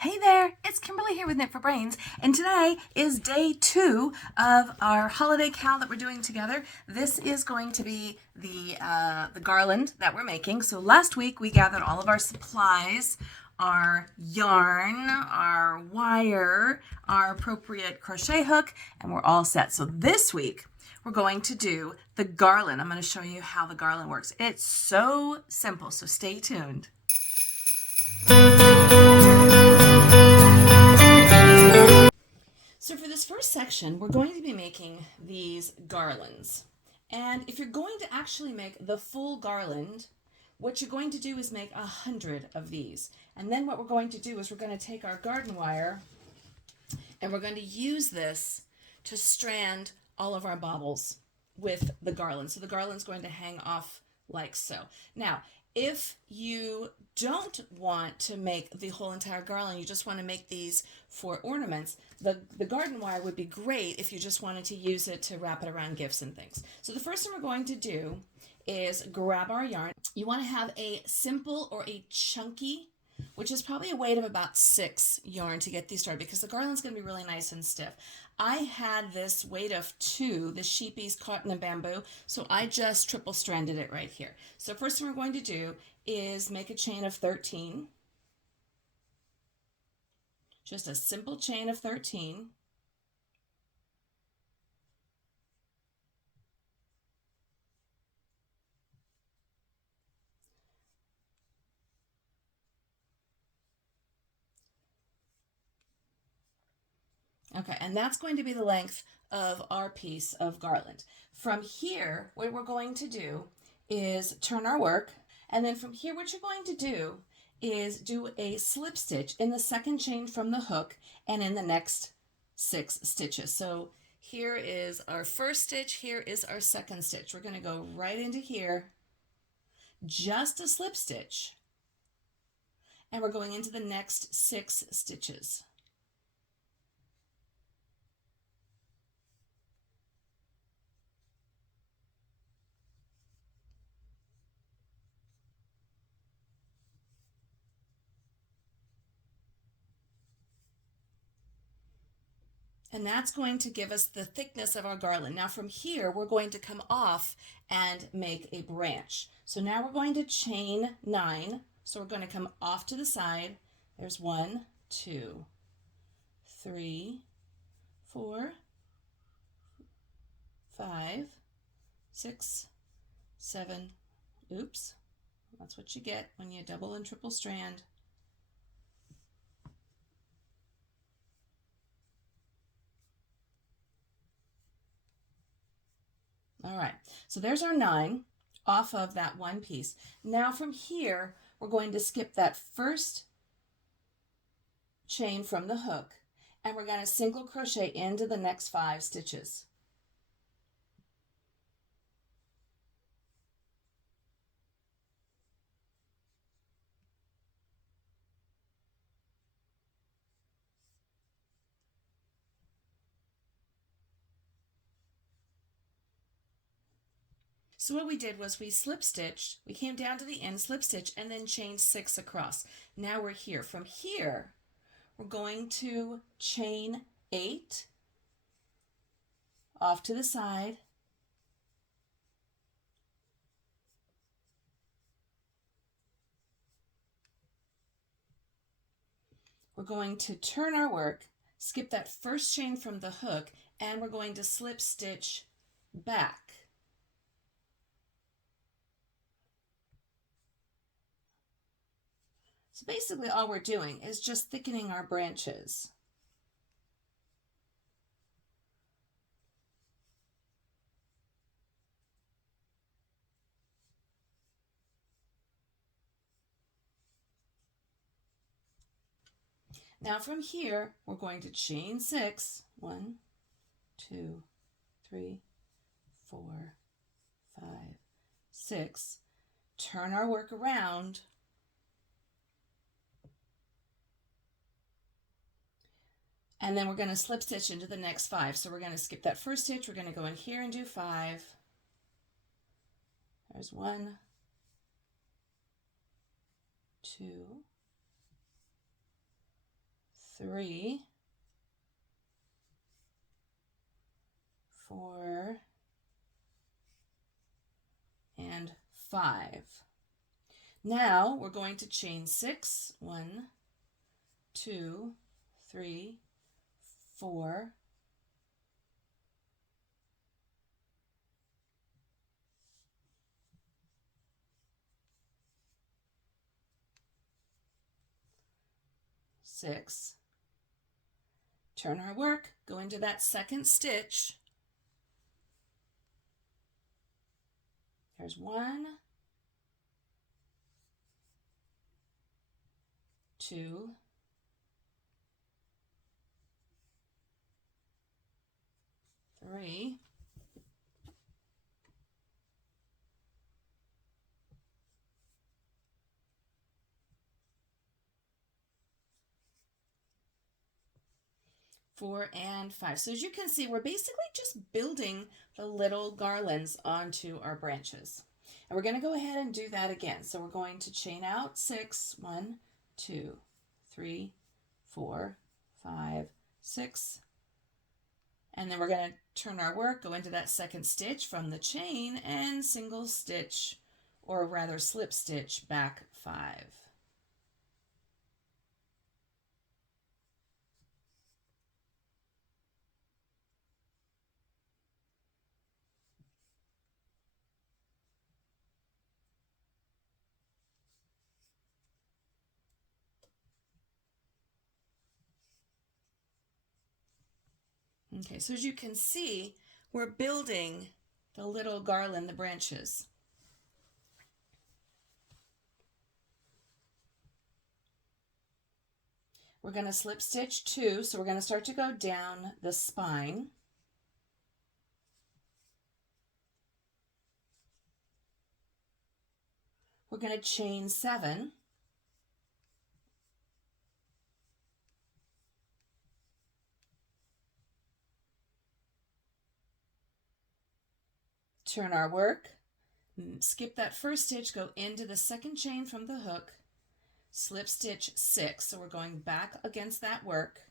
Hey there, it's Kimberly here with Knit for Brains, and today is day 2 of our holiday cal that we're doing together. This is going to be the garland that we're making. So last week we gathered all of our supplies, our yarn, our wire, our appropriate crochet hook, and we're all set. So this week we're going to do the garland. I'm going to show you how the garland works. It's so simple, so stay tuned. So for this first section, we're going to be making these garlands. And if you're going to actually make the full garland, what you're going to do is make 100 of these. And then what we're going to do is we're going to take our garden wire and we're going to use this to strand all of our bobbles with the garland. So the garland's going to hang off like so. Now, if you don't want to make the whole entire garland, you just want to make these for ornaments, the garden wire would be great if you just wanted to use it to wrap it around gifts and things. So the first thing we're going to do is grab our yarn. You want to have a simple or a chunky, which is probably a weight of about 6 yarn to get these started, because the garland's going to be really nice and stiff. I had this weight of 2, the Sheepies cotton and bamboo, so I just triple stranded it right here. So first thing we're going to do is make a chain of 13. Just a simple chain of 13. Okay, and that's going to be the length of our piece of garland. From here, what we're going to do is turn our work, and then from here, what you're going to do is do a slip stitch in the second chain from the hook and in the next 6 stitches. So here is our first stitch, here is our second stitch. We're going to go right into here, just a slip stitch, and we're going into the next 6 stitches. And that's going to give us the thickness of our garland. Now from here, we're going to come off and make a branch. So now we're going to chain 9. So we're going to come off to the side. There's 1, 2, 3, 4, 5, 6, 7. Oops, that's what you get when you double and triple strand. All right, so there's our 9 off of that one piece. Now from here, we're going to skip that first chain from the hook, and we're going to single crochet into the next 5 stitches. So what we did was we slip stitched, we came down to the end, slip stitch, and then chained 6 across. Now we're here. From here, we're going to chain 8 off to the side. We're going to turn our work, skip that first chain from the hook, and we're going to slip stitch back. So basically all we're doing is just thickening our branches. Now from here, we're going to chain 6. 1, 2, 3, 4, 5, 6. Turn our work around. And then we're going to slip stitch into the next 5. So we're going to skip that first stitch. We're going to go in here and do 5. There's 1, 2, 3, 4, and 5. Now we're going to chain 6. 1, 2, 3, 4, 6. Turn our work, go into that second stitch. There's 1, 2, 3, 4, and 5. So as you can see, we're basically just building the little garlands onto our branches. And we're going to go ahead and do that again. So we're going to chain out 6, 1, 2, 3, 4, 5, 6. And then we're going to turn our work, go into that second stitch from the chain, and single stitch, or rather slip stitch, back 5. Okay, so as you can see, we're building the little garland, the branches. We're going to slip stitch 2, so we're going to start to go down the spine. We're going to chain 7. Turn our work, skip that first stitch, go into the second chain from the hook, slip stitch 6, so we're going back against that work.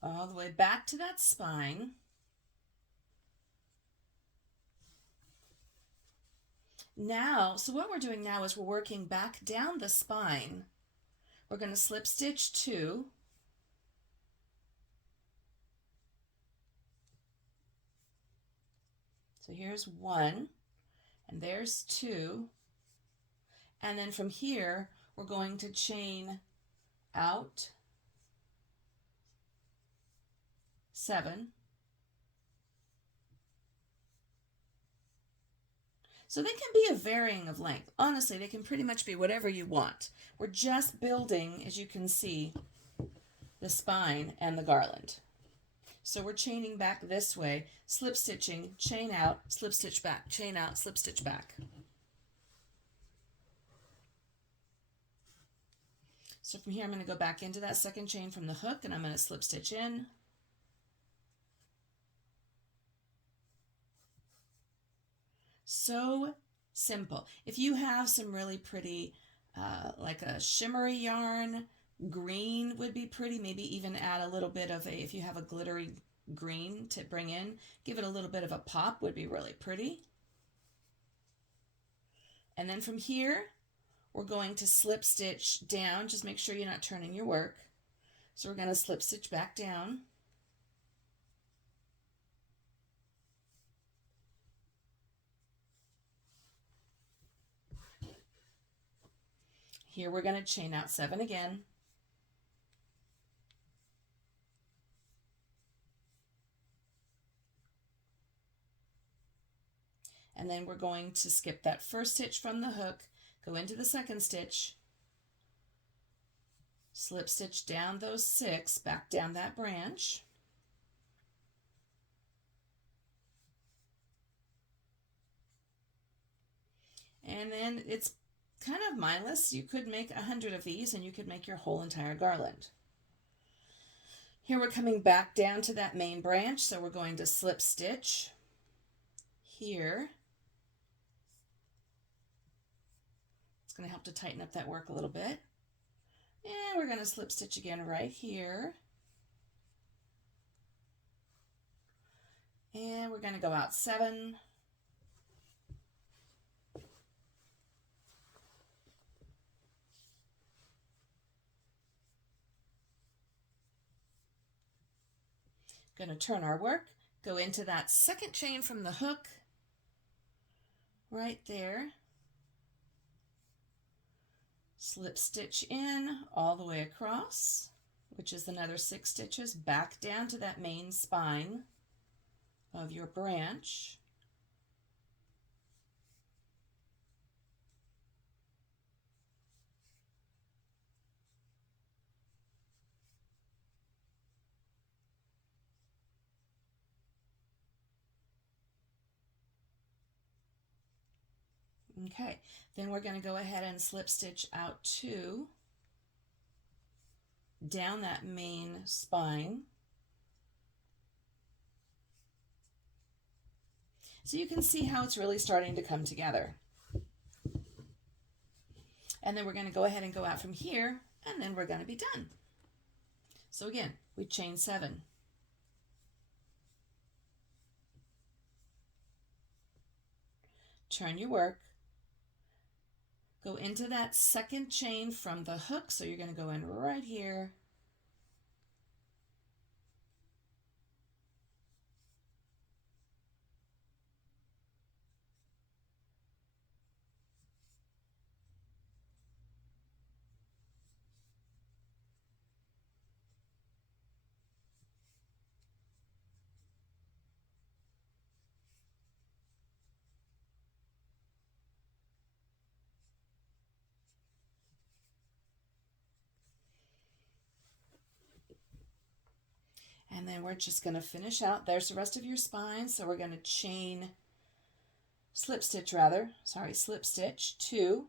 All the way back to that spine. Now, so what we're doing now is we're working back down the spine. We're going to slip stitch 2. So here's 1, and there's 2. And then from here, we're going to chain out 7. So they can be a varying of length. Honestly, they can pretty much be whatever you want. We're just building, as you can see, the spine and the garland. So we're chaining back this way, slip stitching, chain out, slip stitch back, chain out, slip stitch back. So from here, I'm going to go back into that second chain from the hook, and I'm going to slip stitch in. So simple. If you have some really pretty, like a shimmery yarn, green would be pretty. Maybe even add a little bit of if you have a glittery green to bring in, give it a little bit of a pop, would be really pretty. And then from here, we're going to slip stitch down. Just make sure you're not turning your work. So we're going to slip stitch back down. Here we're going to chain out 7 again. And then we're going to skip that first stitch from the hook, go into the second stitch, slip stitch down those 6, back down that branch. And then it's kind of mindless. You could make 100 of these and you could make your whole entire garland. Here we're coming back down to that main branch, so we're going to slip stitch here. It's going to help to tighten up that work a little bit. And we're going to slip stitch again right here. And we're going to go out 7. Going to turn our work, go into that second chain from the hook, right there. Slip stitch in all the way across, which is another 6 stitches, back down to that main spine of your branch. Okay, then we're going to go ahead and slip stitch out 2 down that main spine. So you can see how it's really starting to come together. And then we're going to go ahead and go out from here, and then we're going to be done. So again, we chain 7. Turn your work. Go into that second chain from the hook, so you're going to go in right here. And then we're just going to finish out. There's the rest of your spine. So we're going to slip stitch 2.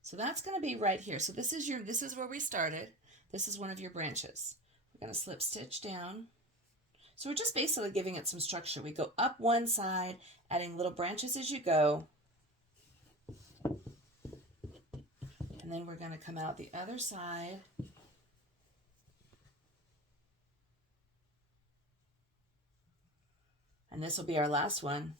So that's going to be right here. So this is where we started. This is one of your branches. We're going to slip stitch down. So we're just basically giving it some structure. We go up one side, adding little branches as you go. And then we're going to come out the other side. And this will be our last one.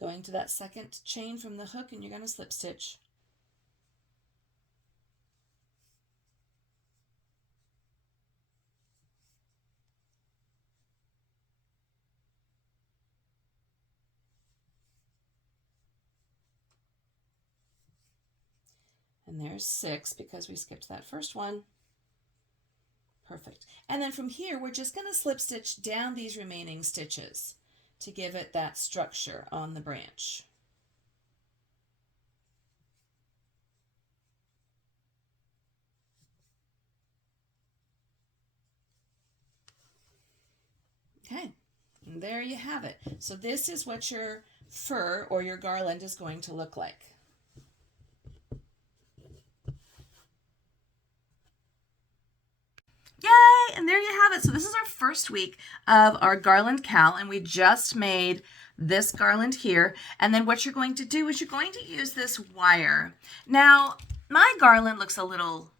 Going to that second chain from the hook, and you're going to slip stitch. And there's 6 because we skipped that first one. Perfect. And then from here, we're just going to slip stitch down these remaining stitches to give it that structure on the branch. Okay, and there you have it. So this is what your fir or your garland is going to look like. Yay! And there you have it. So this is our first week of our garland cal, and we just made this garland here. And then what you're going to do is you're going to use this wire. Now, my garland looks a little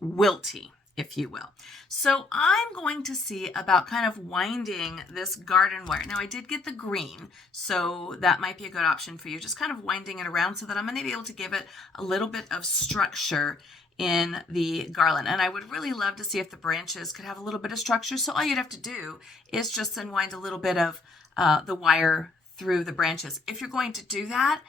wilty, if you will. So I'm going to see about kind of winding this garden wire. Now I did get the green, so that might be a good option for you. Just kind of winding it around so that I'm going to be able to give it a little bit of structure in the garland. And I would really love to see if the branches could have a little bit of structure. So all you'd have to do is just unwind a little bit of the wire through the branches. If you're going to do that,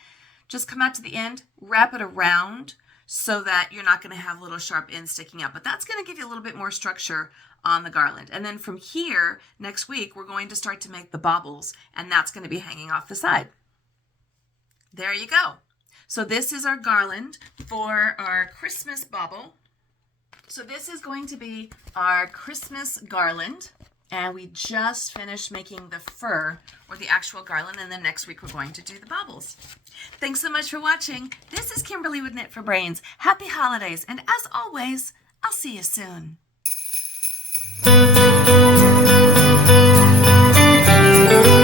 just come out to the end, wrap it around so that you're not going to have little sharp ends sticking out. But that's going to give you a little bit more structure on the garland. And then from here, next week, we're going to start to make the bobbles, and that's going to be hanging off the side. There you go. So this is our garland for our Christmas bobble. So this is going to be our Christmas garland. And we just finished making the fur, or the actual garland, and then next week we're going to do the bobbles. Thanks so much for watching. This is Kimberly with Knit for Brains. Happy holidays, and as always, I'll see you soon.